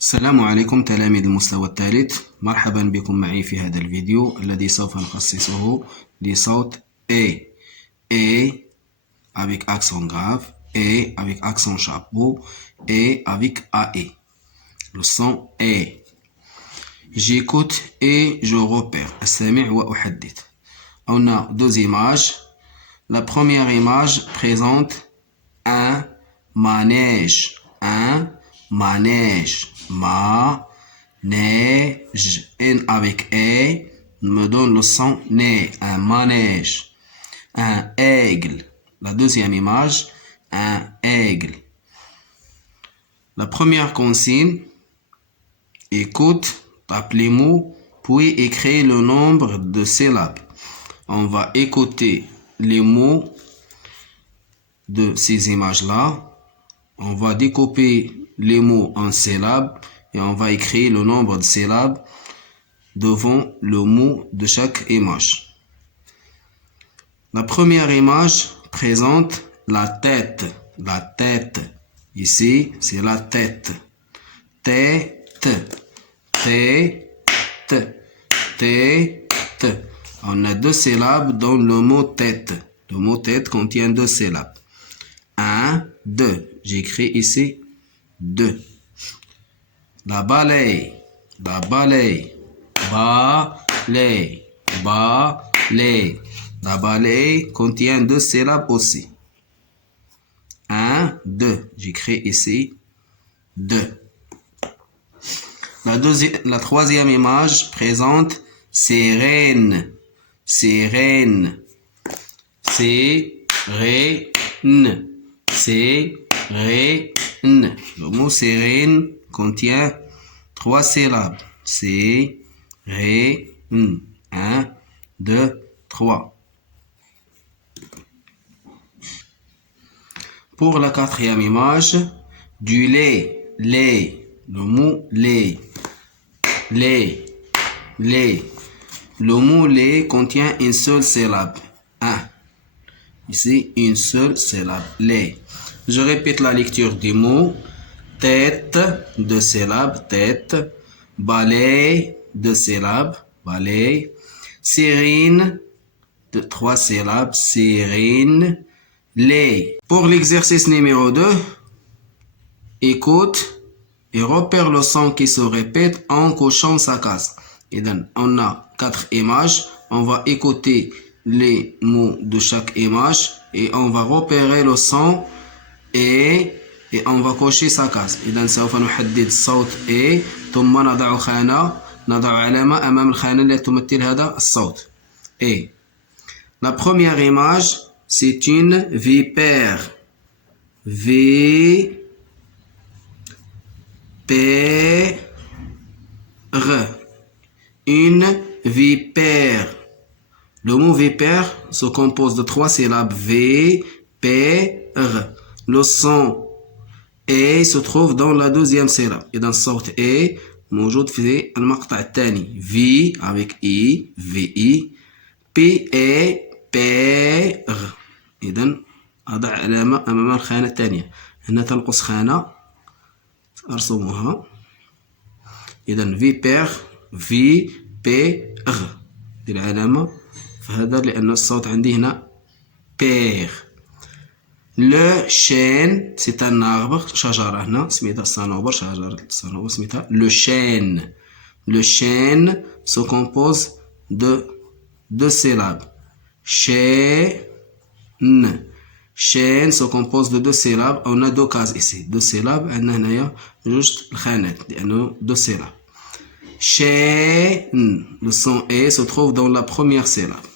السلام عليكم تلاميذ المستوى الثالث. مرحبا بكم معي في هذا الفيديو الذي سوف نخصصه لصوت A. A avec accent grave, A avec accent chapeau, A avec AE. Le son A. J'écoute et je repère. أستمع وأحدث. On a deux images. La première image présente un manège. Un manège. Neige. N avec E me donne le son né. Un manège. Un aigle. La deuxième image, un aigle. La première consigne, écoute, tape les mots, puis écris le nombre de syllabes. On va écouter les mots de ces images-là. On va découper les mots en syllabes et on va écrire le nombre de syllabes devant le mot de chaque image. La première image présente la tête. La tête. Ici, c'est la tête. Tête. Tête. Tête. On a deux syllabes dans le mot tête. Le mot tête contient deux syllabes. 1, 2. J'écris ici 2. La balaye. La balaye. Balaye. Balaye. La balaye contient deux syllabes aussi. 1, 2. J'écris ici 2. La troisième image présente sirène. Sirène. Sirène. Sirène. Le mot sirène contient trois syllabes. Sirène. 1, 2, 3. Pour la quatrième image, du lait. Lait. Le mot lait. Lait. Lait. Le mot lait contient une seule syllabe. 1. Ici, une seule syllabe. Lait. Je répète la lecture des mots. Tête, deux syllabes. Tête. Balai, deux syllabes. Balai. Sirène, trois syllabes. Sirène. Lait. Pour l'exercice numéro 2, écoute et repère le son qui se répète en cochant sa case. Et donc, on a 4 images. On va écouter les mots de chaque image et on va repérer le son et on va cocher sa case. إذا سوف نحدد صوت A ثم نضع علامة أمام الخانة التي تمثل هذا الصوت. A. La première image, c'est une vipère. Vipère. Une vipère. Le mot vipère se compose de trois syllabes. V, P, R. Le son E se trouve dans la deuxième syllabe. إذا الصوت E موجود في المقطع الثاني. V avec I, VI. P, E, P, R. إذا أضع علامة أمام الخانة الثانية. هنا تنقص خانة أرسمها. إذا vipère. V, P, R. دي العلامة فهذا لأن الصوت عندي هنا بير. Le chêne, c'est un arbre. شجرة هنا سميتها الصنوبر. شجرة الصنوبر سميتها le chêne. Le chêne se compose de deux syllabes. Chêne. Chêne se compose de deux syllabes. On a deux cases ici. Deux syllabes. عندنا هنايا جوج الخانات لأنه deux syllabes. Chêne. Le son E se trouve dans la première syllabe.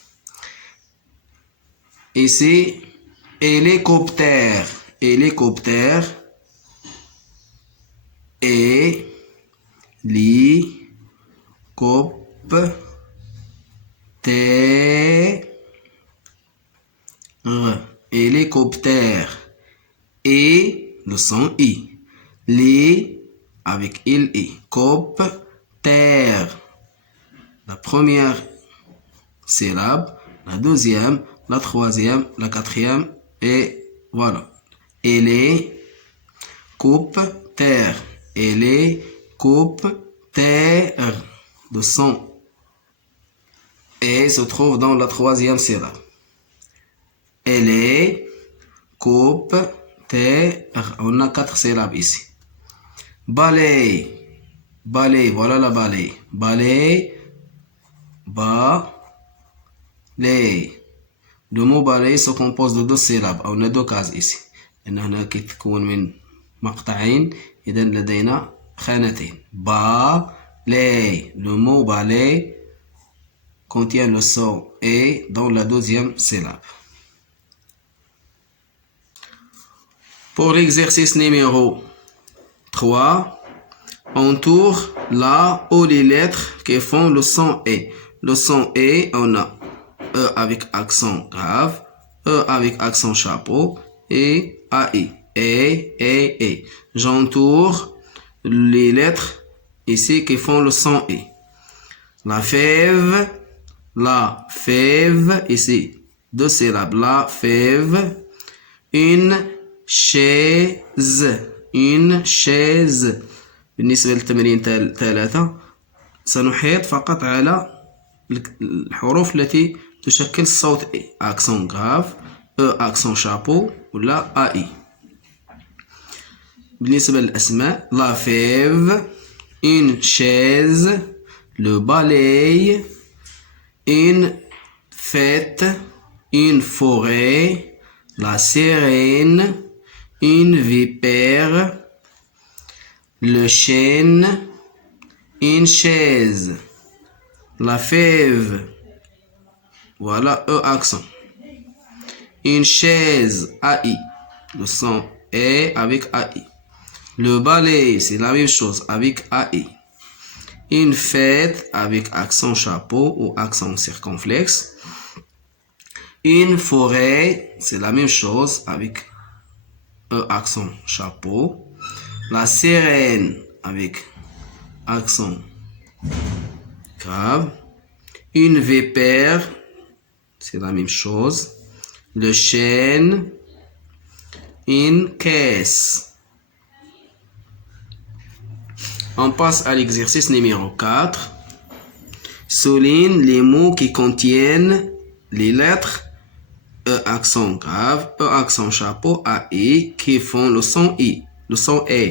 Ici, hélicoptère. Hélicoptère. Hélicoptère. Et le son I. Li avec il I. Terre. La première syllabe, la deuxième, la troisième, la quatrième et voilà. Hélicoptère. Hélicoptère. coupe, terre. Le son et se trouve dans la troisième syllabe. Elle est, coupe, terre. On a 4 syllabes ici. Balai. Balai, voilà la balai. Balai, balai. Le mot balai se compose de 2 syllabes. On a 2 cases ici. هنا كتكون من مقطعين. إذا لدينا خانتين. Balai. Le mot balai contient le son et dans la deuxième syllabe. Pour l'exercice numéro 3, entoure là où les lettres qui font le son et. Le son et, on a E avec accent grave, E avec accent chapeau et AI. Et. J'entoure les lettres ici qui font le son et. La fève, ici, 2 syllabes, la fève, une chaise. بالنسبة للتمرين 3 سنحيط فقط على الحروف التي تشكل الصوت A. accent grave, E accent chapeau ولا AI. بالنسبة للأسماء la fève, une chaise, le balai, une fête, une forêt, la sirène, une vipère, le chêne, une chaise, la fève, voilà E accent, une chaise AI, le son est avec AI, le balai c'est la même chose avec AI, une fête avec accent chapeau ou accent circonflexe, une forêt c'est la même chose avec E accent chapeau, la sirène avec accent grave, une vipère c'est la même chose, le chêne, une caisse. On passe à l'exercice numéro 4. Souligne les mots qui contiennent les lettres E accent grave, E accent chapeau, AI qui font le son I, le son A.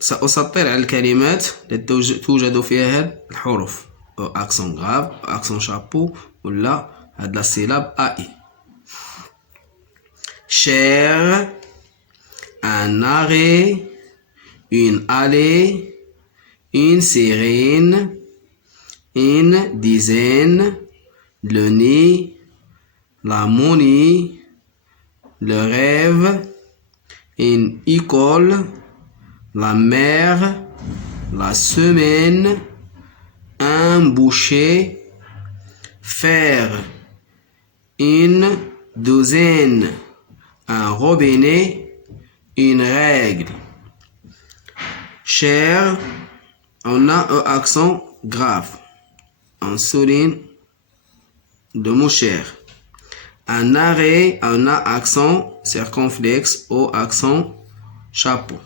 سأسطر على الكلمات التي توجد فيها هذه الحروف E accent grave, E accent chapeau ولا هاد la syllabe AI. Cher, un arrêt, une allée, une sirène, une dizaine, le nid, la monnaie, le rêve, une école, la mer, la semaine, un boucher, faire, une douzaine, un robinet, une règle. Cher, on a un accent grave. On souligne le mot cher. Un arrêt, on a accent circonflexe ou accent chapeau.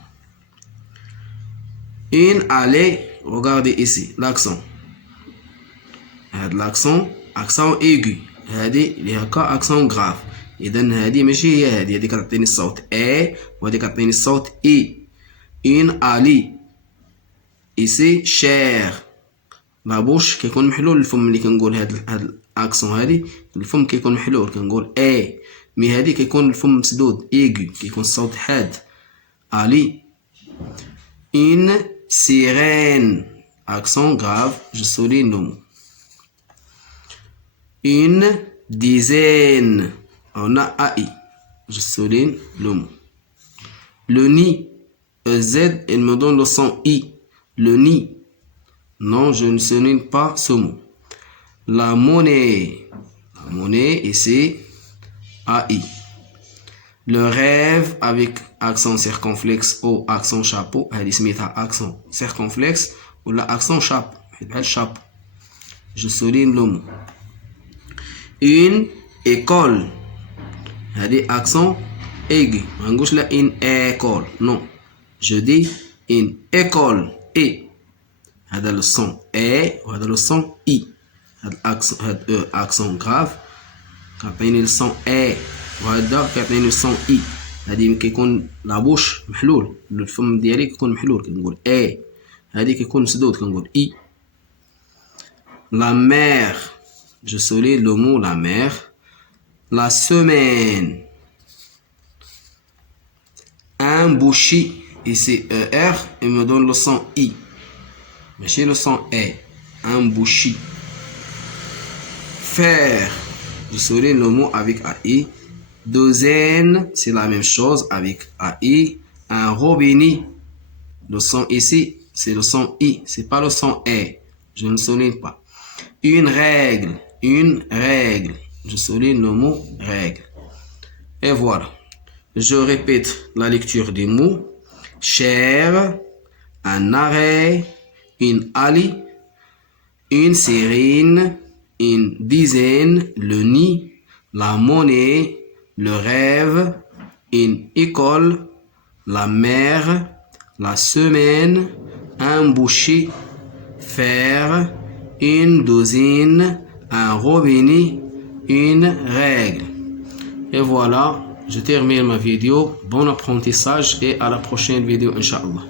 Une allée, regardez ici l'accent. L'accent, accent aigu. هذه اللي هكا accent grave. إذا هذه ماشي هي هذه كتعطيني الصوت A وهذه كتعطيني الصوت I. Une allée. Ici cher. لا بوش كيكون محلول الفم اللي كنقول هاد الاكسون هادي الفم كيكون محلول كنقول اي مي هادي كيكون الفم مسدود ايغو كيكون الصوت حاد الي une sirène accent grave je souligne le mot une dizaine on a AI je souligne le mot le nid Z il me donne le son I le nid. Non, je ne souligne pas ce mot. La monnaie. La monnaie, ici, AI. Le rêve avec accent circonflexe ou accent chapeau. Accent circonflexe ou l'accent chapeau. Je souligne le mot. Une école. هذه accent aigu. ما نقولش لا une école. Non. je dis une école. Et هذا le son E وهذا le son I. هذا accent grave كيعطيني le son E وهذا كيعطيني le son I. هذه كيكون لابوش محلول، الفم ديالي كيكون محلول كنقول E. هذه كيكون مسدود كنقول I. La mère, je souligne le mot la mère. La semaine, un bouchi, ici ER, il me donne le son I. Mais j'ai le son E, un bouchi. Faire, je souligne le mot avec AI. Douzaine, c'est la même chose avec AI. Un robinet, le son ici, c'est le son I, c'est pas le son E. Je ne souligne pas. Une règle, je souligne le mot règle. Et voilà. Je répète la lecture des mots. Cher, un arrêt, une allée, une sirène, une dizaine, le nid, la monnaie, le rêve, une école, la mer, la semaine, un boucher, faire, une douzaine, un robinet, une règle. Et voilà, je termine ma vidéo. Bon apprentissage et à la prochaine vidéo, Inch'Allah.